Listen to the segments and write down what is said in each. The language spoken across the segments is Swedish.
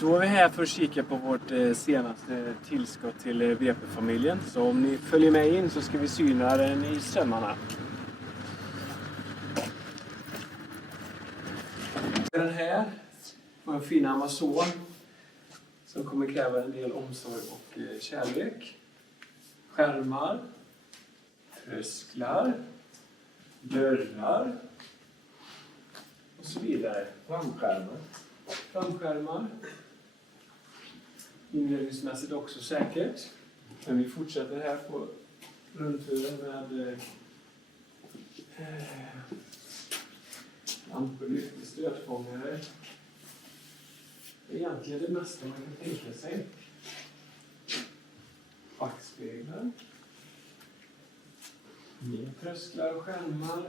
Då är vi här för att kika på vårt senaste tillskott till VP-familjen. Så om ni följer med in så ska vi syna den i sömmarna. Den här var en fin Amazon som kommer kräva en del omsorg och kärlek. Skärmar, trösklar, dörrar och så vidare. Framskärmar. Inredningsmässigt också säkert. Men vi fortsätter här på rundturen med lampor, lyft, stötfångare. Egentligen det mesta man kan tänka sig. Backspeglar. Mer trösklar och skärmar.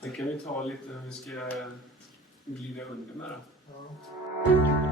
Det kan vi ta lite när vi ska glida under med det. Ja.